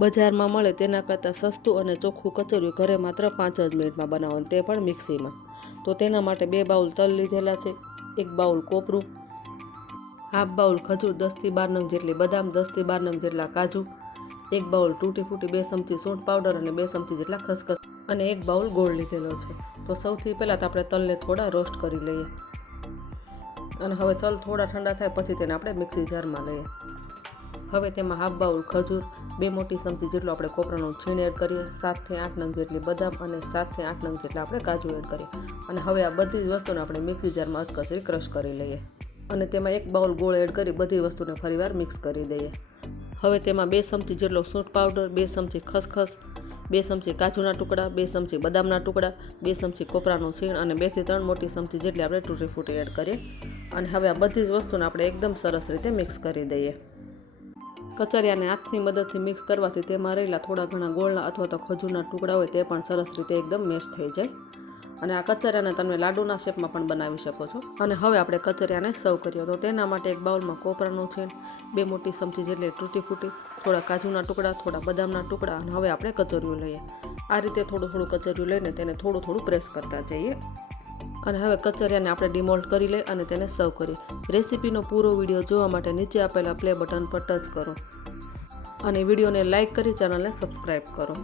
બજારમાં મળે તેના કરતાં સસ્તું અને ચોખ્ખું કચરિયું ઘરે માત્ર 5 જ મિનિટમાં બનાવવાનું, તે પણ મિક્સીમાં. તો તેના માટે 2 બાઉલ તલ લીધેલા છે, 1 બાઉલ કોપરું, હાફ બાઉલ ખજૂર, 10 થી 12 નંગ જેટલી બદામ, 10 થી 12 નંગ જેટલા કાજુ, 1 બાઉલ તૂટી ફૂટી, 2 ચમચી સૂંઠ પાવડર અને 2 ચમચી જેટલા ખસખસ અને 1 બાઉલ ગોળ લીધેલો છે. તો સૌથી પહેલાં તો આપણે તલને થોડા રોસ્ટ કરી લઈએ અને હવે તલ થોડા ઠંડા થાય પછી તેને આપણે મિક્સી જારમાં લઈએ. હવે તેમાં હાફ બાઉલ ખજૂર, 2 મોટી ચમચી જેટલું આપણે કોપરાનું છીણ એડ કરીએ, 7 થી 8 નંગ જેટલી બદામ અને 7 થી 8 નંગ જેટલા આપણે કાજુ એડ કરીએ અને હવે આ બધી જ વસ્તુને આપણે મિક્સી જારમાં અધકચરી ક્રશ કરી લઈએ અને તેમાં 1 બાઉલ ગોળ એડ કરી બધી વસ્તુને ફરીવાર મિક્સ કરી દઈએ. હવે તેમાં 2 ચમચી જેટલો સૂંઠ પાવડર, 2 ચમચી ખસખસ, 2 ચમચી કાજુના ટુકડા, 2 ચમચી બદામના ટુકડા, 2 ચમચી કોપરાનું છીણ અને 2 થી 3 મોટી ચમચી જેટલી આપણે તૂટી ફૂટી એડ કરીએ અને હવે આ બધી જ વસ્તુને આપણે એકદમ સરસ રીતે મિક્સ કરી દઈએ. કચરિયાને હાથની મદદથી મિક્સ કરવાથી તેમાં રહેલા થોડા ઘણા ગોળના અથવા તો ખજૂરના ટુકડા હોય તે પણ સરસ રીતે એકદમ મેશ થઈ જાય અને આ કચરિયાને તમે લાડુના શેપમાં પણ બનાવી શકો છો. અને હવે આપણે કચરિયાને સર્વ કરીએ. તો તેના માટે એક બાઉલમાં કોપરાનું છીણ, 2 મોટી ચમચી જેટલી તૂટી ફૂટી, થોડા કાજુના ટુકડા, થોડા બદામના ટુકડા અને હવે આપણે કચરિયું લઈએ. આ રીતે થોડું થોડું કચરિયું લઈને તેને થોડું થોડું પ્રેસ કરતા જઈએ અને હવે કચરિયાને આપણે ડિમોલ્ડ કરી લઈએ અને તેને સર્વ કરીએ. રેસીપીનો પૂરો વિડીયો જોવા માટે નીચે આપેલા પ્લે બટન પર ટચ કરો અને વિડીયોને લાઇક કરી ચેનલને સબસ્ક્રાઈબ કરો.